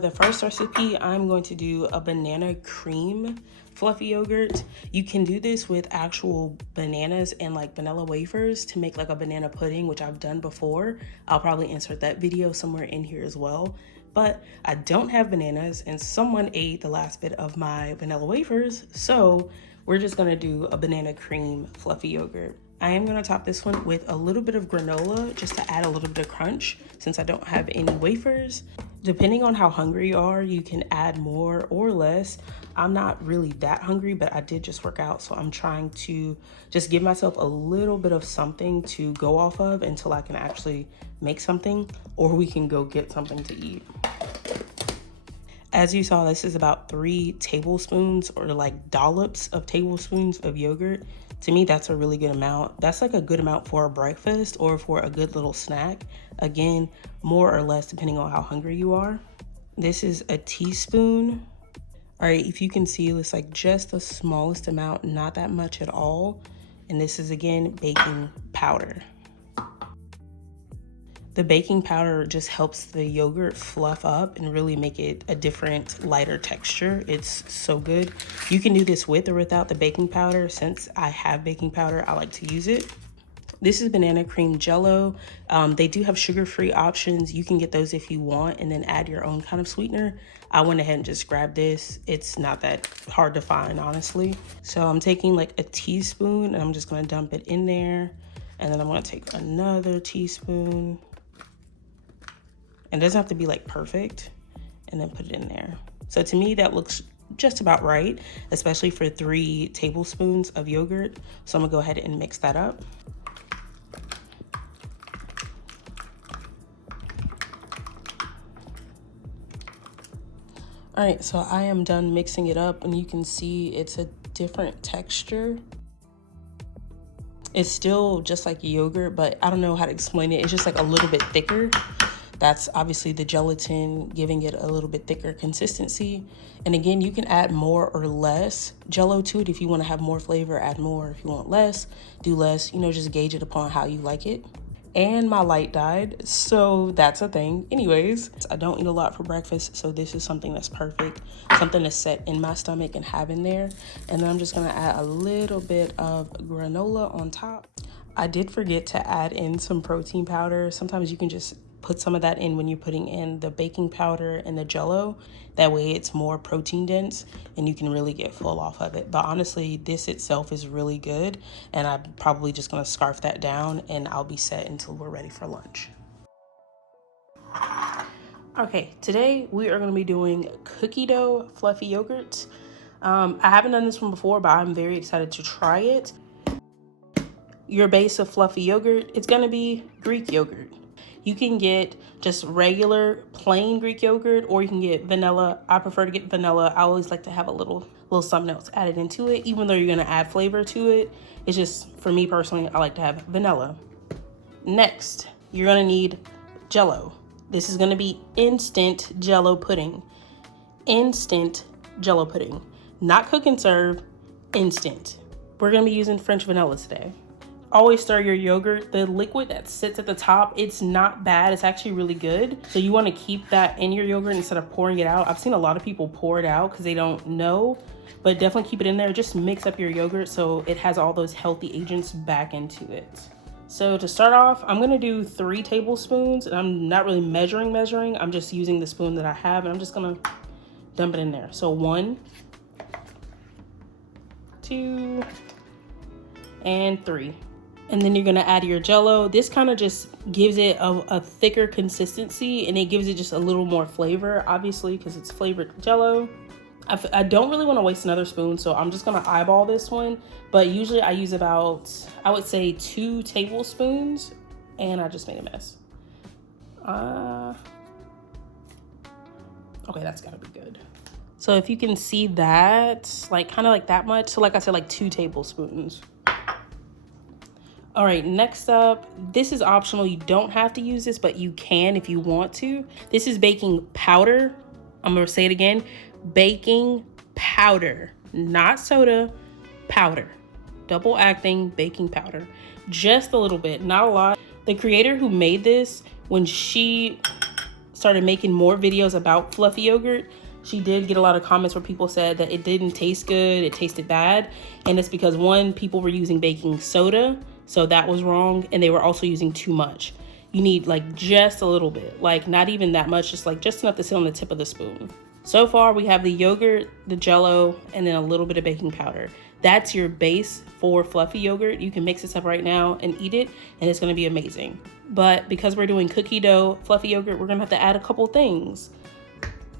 For the first recipe, I'm going to do a banana cream fluffy yogurt. You can do this with actual bananas and like vanilla wafers to make like a banana pudding, which I've done before. I'll probably insert that video somewhere in here as well. But I don't have bananas and someone ate the last bit of my vanilla wafers, so we're just gonna do a banana cream fluffy yogurt. I am gonna top this one with a little bit of granola just to add a little bit of crunch since I don't have any wafers. Depending on how hungry you are, you can add more or less. I'm not really that hungry, but I did just work out, so I'm trying to just give myself a little bit of something to go off of until I can actually make something, or we can go get something to eat. As you saw, this is about 3 tablespoons or like dollops of tablespoons of yogurt. To me, that's a really good amount. That's like a good amount for a breakfast or for a good little snack. Again, more or less depending on how hungry you are. This is a teaspoon. All right, if you can see, it's like just the smallest amount, not that much at all. And this is again, baking powder. The baking powder just helps the yogurt fluff up and really make it a different, lighter texture. It's so good. You can do this with or without the baking powder. Since I have baking powder, I like to use it. This is Banana Cream Jello. They do have sugar-free options. You can get those if you want and then add your own kind of sweetener. I went ahead and just grabbed this. It's not that hard to find, honestly. So I'm taking like a teaspoon and I'm just gonna dump it in there. And then I'm gonna take another teaspoon. And it doesn't have to be like perfect, and then put it in there. So to me, that looks just about right, especially for 3 tablespoons of yogurt. So I'm gonna go ahead and mix that up. All right, so I am done mixing it up, and you can see it's a different texture. It's still just like yogurt, but I don't know how to explain it. It's just like a little bit thicker. That's obviously the gelatin giving it a little bit thicker consistency. And again, you can add more or less Jello to it. If you want to have more flavor, add more. If you want less, do less. You know, just gauge it upon how you like it. And my light died, so that's a thing. Anyways, I don't eat a lot for breakfast, so this is something that's perfect. Something to set in my stomach and have in there. And then I'm just gonna add a little bit of granola on top. I did forget to add in some protein powder. Sometimes you can just put some of that in when you're putting in the baking powder and the Jello. That way it's more protein dense and you can really get full off of it. But honestly, this itself is really good, and I'm probably just gonna scarf that down and I'll be set until we're ready for lunch. Okay, today we are gonna be doing cookie dough fluffy yogurt. I haven't done this one before, but I'm very excited to try it. Your base of fluffy yogurt, it's gonna be Greek yogurt. You can get just regular plain Greek yogurt, or you can get vanilla. I prefer to get vanilla. I always like to have a little something else added into it, even though you're gonna add flavor to it. It's just, for me personally, I like to have vanilla. Next, you're gonna need Jello. This is gonna be instant Jello pudding. Instant Jello pudding. Not cook and serve, instant. We're gonna be using French vanilla today. Always stir your yogurt. The liquid that sits at the top, it's not bad. It's actually really good. So you want to keep that in your yogurt instead of pouring it out. I've seen a lot of people pour it out because they don't know, but definitely keep it in there. Just mix up your yogurt so it has all those healthy agents back into it. So to start off, I'm going to do 3 tablespoons, and I'm not really measuring. I'm just using the spoon that I have, and I'm just going to dump it in there. So 1, 2, and 3. And then you're gonna add your Jello. This kind of just gives it a thicker consistency, and it gives it just a little more flavor, obviously, because it's flavored Jello. I don't really want to waste another spoon, so I'm just gonna eyeball this one. But usually I use about, I would say 2 tablespoons, and I just made a mess. Okay, that's gotta be good. So if you can see that, like kind of like that much. So like I said, like 2 tablespoons. All right, next up, this is optional. You don't have to use this, but you can if you want to. This is baking powder. I'm gonna say it again, baking powder, not soda, powder. Double acting baking powder. Just a little bit, not a lot. The creator who made this, when she started making more videos about fluffy yogurt, she did get a lot of comments where people said that it didn't taste good, it tasted bad. And it's because, one, people were using baking soda, so that was wrong, and they were also using too much. You need like just a little bit, like not even that much, just enough to sit on the tip of the spoon. So far we have the yogurt, the Jello, and then a little bit of baking powder. That's your base for fluffy yogurt. You can mix this up right now and eat it, and it's gonna be amazing. But because we're doing cookie dough fluffy yogurt, we're gonna have to add a couple things,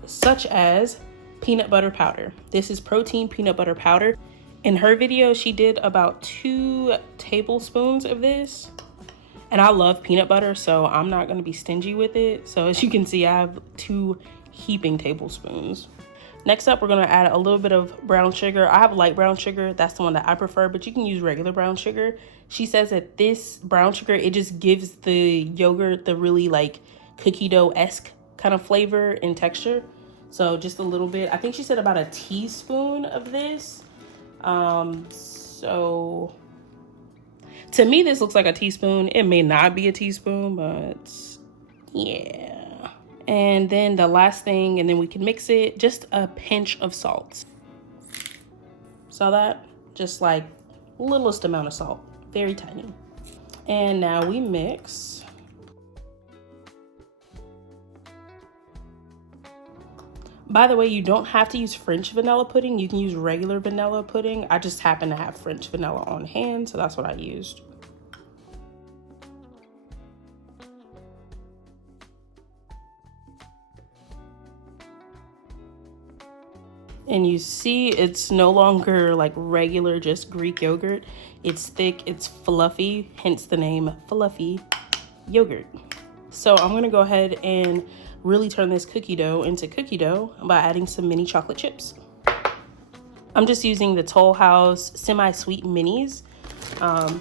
such as peanut butter powder. This is protein peanut butter powder. In her video, she did about 2 tablespoons of this. And I love peanut butter, so I'm not gonna be stingy with it. So as you can see, I have 2 heaping tablespoons. Next up, we're gonna add a little bit of brown sugar. I have light brown sugar, that's the one that I prefer, but you can use regular brown sugar. She says that this brown sugar, it just gives the yogurt the really like cookie dough-esque kind of flavor and texture. So just a little bit. I think she said about a teaspoon of this. So to me, this looks like a teaspoon. It may not be a teaspoon, but yeah. And then the last thing, and then we can mix it, just a pinch of salt. Saw that? Just like littlest amount of salt, very tiny. And now we mix. By the way, you don't have to use French vanilla pudding. You can use regular vanilla pudding. I just happen to have French vanilla on hand, so that's what I used. And you see it's no longer like regular just Greek yogurt. It's thick, it's fluffy, hence the name fluffy yogurt. So I'm gonna go ahead and really turn this cookie dough into cookie dough by adding some mini chocolate chips. I'm just using the Toll House semi-sweet minis.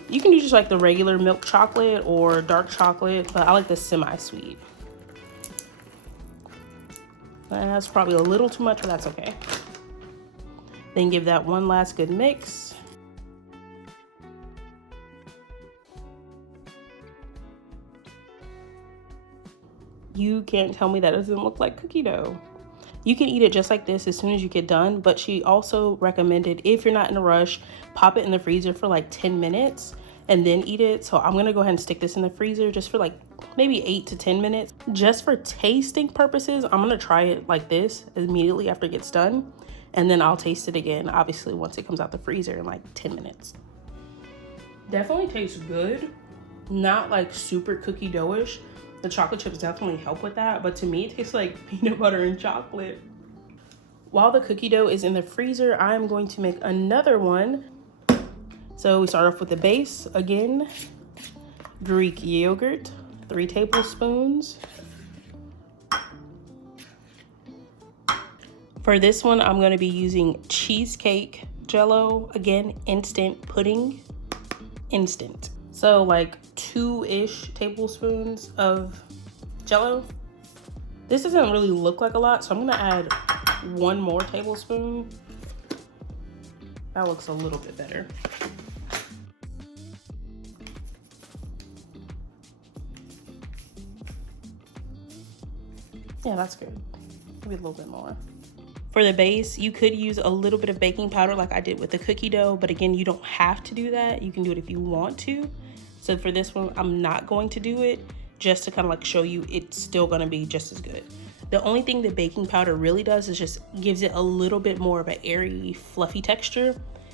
You can do just like the regular milk chocolate or dark chocolate, but I like the semi-sweet. That's probably a little too much, but that's okay. Then give that one last good mix. You can't tell me that doesn't look like cookie dough. You can eat it just like this as soon as you get done, but she also recommended, if you're not in a rush, pop it in the freezer for like 10 minutes and then eat it. So I'm gonna go ahead and stick this in the freezer just for like maybe 8 to 10 minutes. Just for tasting purposes, I'm gonna try it like this immediately after it gets done, and then I'll taste it again, obviously, once it comes out the freezer in like 10 minutes. Definitely tastes good. Not like super cookie dough-ish. The chocolate chips definitely help with that, but to me, it tastes like peanut butter and chocolate. While the cookie dough is in the freezer, I'm going to make another one. So we start off with the base. Again, Greek yogurt, 3 tablespoons. For this one, I'm going to be using Cheesecake Jello. Again, instant pudding, instant. So like 2-ish tablespoons of Jello. This doesn't really look like a lot, so I'm gonna add 1 more tablespoon. That looks a little bit better. Yeah, that's good. Maybe a little bit more. For the base, you could use a little bit of baking powder like I did with the cookie dough, but again, you don't have to do that. You can do it if you want to. So for this one, I'm not going to do it, just to kind of like show you it's still gonna be just as good. The only thing that baking powder really does is just gives it a little bit more of an airy, fluffy texture.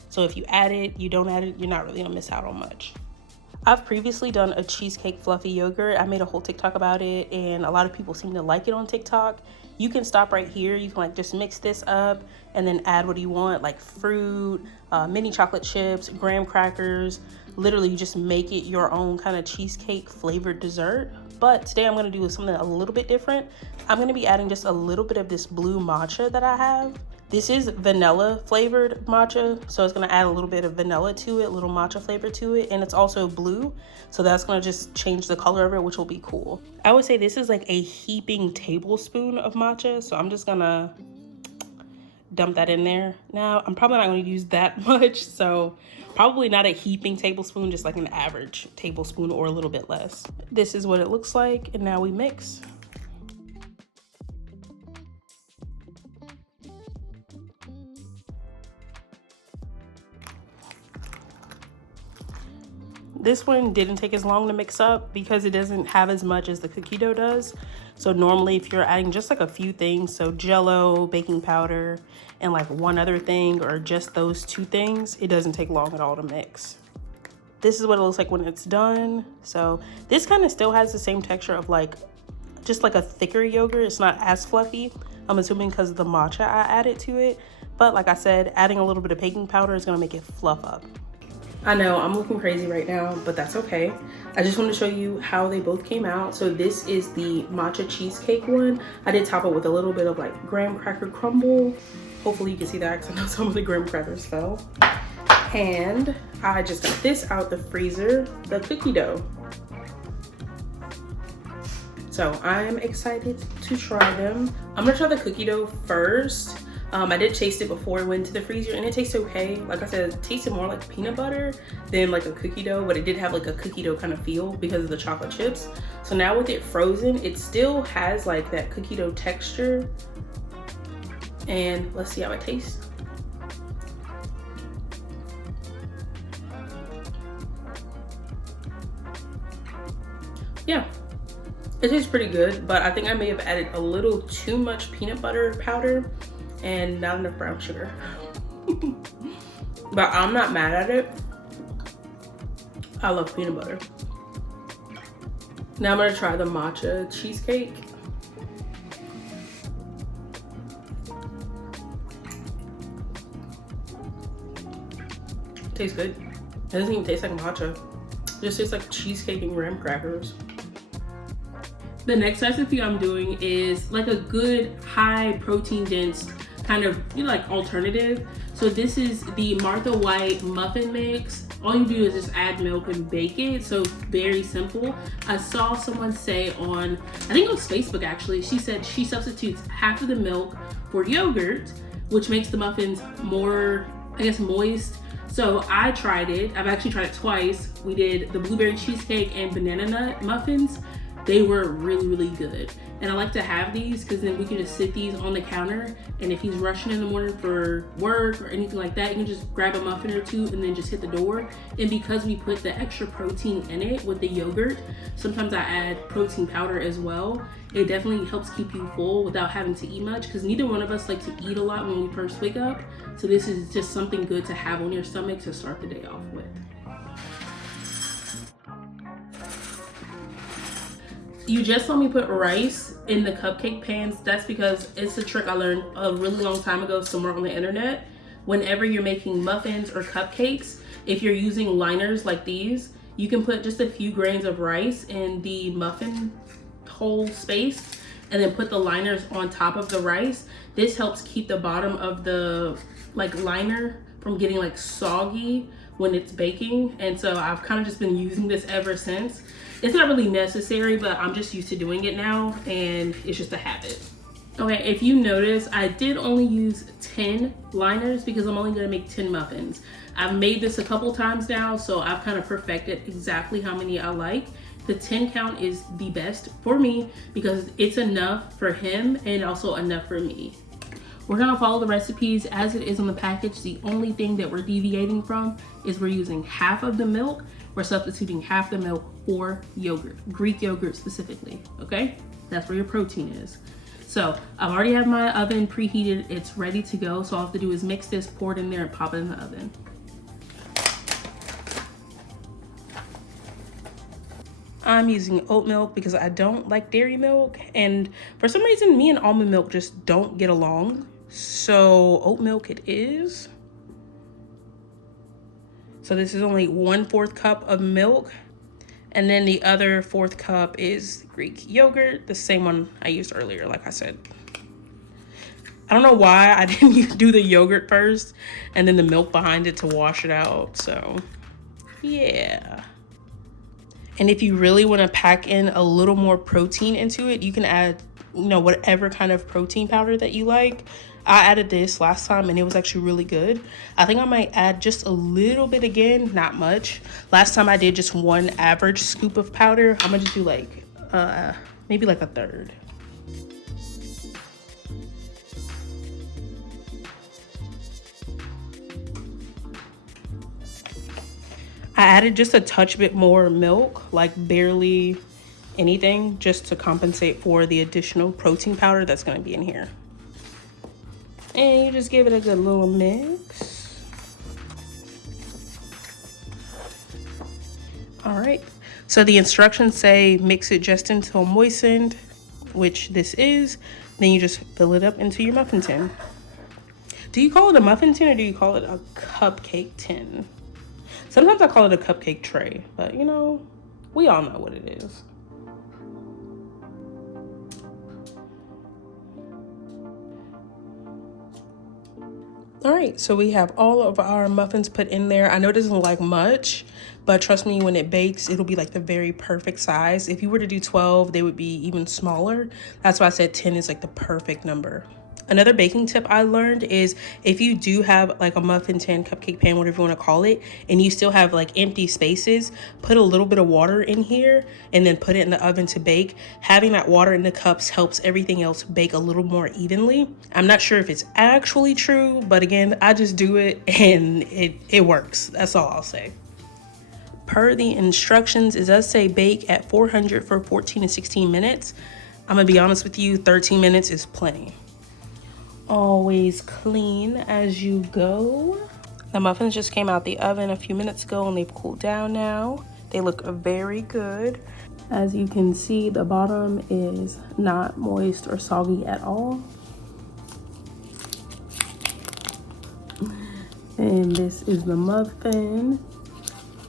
So if you add it, you don't add it, you're not really gonna miss out on much. I've previously done a cheesecake fluffy yogurt. I made a whole TikTok about it, and a lot of people seem to like it on TikTok. You can stop right here. You can like just mix this up and then add what you want, like fruit, mini chocolate chips, graham crackers. Literally, you just make it your own kind of cheesecake flavored dessert. But today I'm gonna do something a little bit different. I'm gonna be adding just a little bit of this blue matcha that I have. This is vanilla flavored matcha, so it's gonna add a little bit of vanilla to it, a little matcha flavor to it, and it's also blue, so that's gonna just change the color of it, which will be cool. I would say this is like a heaping tablespoon of matcha, so I'm just gonna dump that in there. Now, I'm probably not gonna use that much, so probably not a heaping tablespoon, just like an average tablespoon or a little bit less. This is what it looks like, and now we mix. This one didn't take as long to mix up because it doesn't have as much as the cookie dough does. So normally if you're adding just like a few things, so Jello, baking powder, and like one other thing, or just those two things, it doesn't take long at all to mix. This is what it looks like when it's done. So this kind of still has the same texture of like, just like a thicker yogurt. It's not as fluffy. I'm assuming because of the matcha I added to it. But like I said, adding a little bit of baking powder is gonna make it fluff up. I know I'm looking crazy right now, but that's okay. I just want to show you how they both came out. So this is the matcha cheesecake one. I did top it with a little bit of like graham cracker crumble. Hopefully you can see that because I know some of the graham crackers fell. And I just got this out the freezer, the cookie dough. So I'm excited to try them. I'm gonna try the cookie dough first. I did taste it before it went to the freezer and it tastes okay. Like I said, it tasted more like peanut butter than like a cookie dough, but it did have like a cookie dough kind of feel because of the chocolate chips. So now with it frozen, it still has like that cookie dough texture. And let's see how it tastes. Yeah, it tastes pretty good, but I think I may have added a little too much peanut butter powder and not enough brown sugar. But I'm not mad at it. I love peanut butter. Now I'm gonna try the matcha cheesecake. Tastes good. It doesn't even taste like matcha. It just tastes like cheesecake and graham crackers. The next recipe I'm doing is like a good high protein dense kind of, you know, like alternative. So this is the Martha White muffin mix. All you do is just add milk and bake it. So very simple. I saw someone say on, I think it was Facebook actually, she said she substitutes half of the milk for yogurt, which makes the muffins more, I guess, moist. So I tried it. I've actually tried it twice. We did the blueberry cheesecake and banana nut muffins. They were really, really good. And I like to have these because then we can just sit these on the counter. And if he's rushing in the morning for work or anything like that, you can just grab a muffin or two and then just hit the door. And because we put the extra protein in it with the yogurt, sometimes I add protein powder as well. It definitely helps keep you full without having to eat much because neither one of us like to eat a lot when we first wake up. So this is just something good to have on your stomach to start the day off with. You just saw me put rice in the cupcake pans. That's because it's a trick I learned a really long time ago somewhere on the internet. Whenever you're making muffins or cupcakes, if you're using liners like these, you can put just a few grains of rice in the muffin hole space and then put the liners on top of the rice. This helps keep the bottom of the like liner from getting like soggy when it's baking. And so I've kind of just been using this ever since. It's not really necessary, but I'm just used to doing it now and it's just a habit. Okay, if you notice, I did only use 10 liners because I'm only gonna make 10 muffins. I've made this a couple times now, so I've kind of perfected exactly how many I like. The 10 count is the best for me because it's enough for him and also enough for me. We're gonna follow the recipes as it is on the package. The only thing that we're deviating from is we're using half of the milk. We're substituting half the milk for yogurt, Greek yogurt specifically, okay? That's where your protein is. So I've already have my oven preheated. It's ready to go. So all I have to do is mix this, pour it in there and pop it in the oven. I'm using oat milk because I don't like dairy milk. And for some reason, me and almond milk just don't get along. So oat milk it is. So this is only 1/4 cup of milk. And then the other 1/4 cup is Greek yogurt, the same one I used earlier, like I said. I don't know why I didn't do the yogurt first and then the milk behind it to wash it out. So yeah. And if you really want to pack in a little more protein into it, you can add, you know, whatever kind of protein powder that you like. I added this last time and it was actually really good. I think I might add just a little bit again, not much. Last time I did just 1 average scoop of powder. I'm gonna just do like, maybe like 1/3. I added just a touch bit more milk, like barely anything, just to compensate for the additional protein powder that's going to be in here. And you just give it a good little mix. All right, so the instructions say mix it just until moistened, which this is. Then you just fill it up into your muffin tin. Do you call it a muffin tin or do you call it a cupcake tin? Sometimes I call it a cupcake tray, but you know, we all know what it is. All right, so we have all of our muffins put in there. I know it doesn't look like much, but trust me, when it bakes, it'll be like the very perfect size. If you were to do 12, they would be even smaller. That's why I said 10 is like the perfect number. Another baking tip I learned is if you do have like a muffin tin, cupcake pan, whatever you want to call it, and you still have like empty spaces, put a little bit of water in here and then put it in the oven to bake. Having that water in the cups helps everything else bake a little more evenly. I'm not sure if it's actually true, but again, I just do it and it works. That's all I'll say. Per the instructions, it does say bake at 400 for 14 to 16 minutes. I'm gonna be honest with you, 13 minutes is plenty. Always clean as you go. The muffins just came out the oven a few minutes ago and they've cooled down now. They look very good. As you can see, the bottom is not moist or soggy at all. And this is the muffin.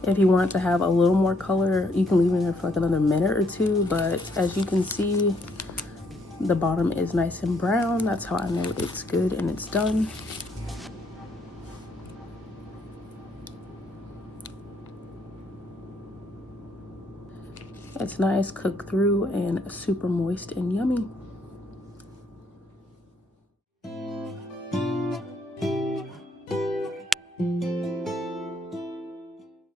If you want to have a little more color, you can leave it in there for like another minute or two, but as you can see, the bottom is nice and brown. That's how I know it's good and it's done. It's nice, cooked through, and super moist and yummy.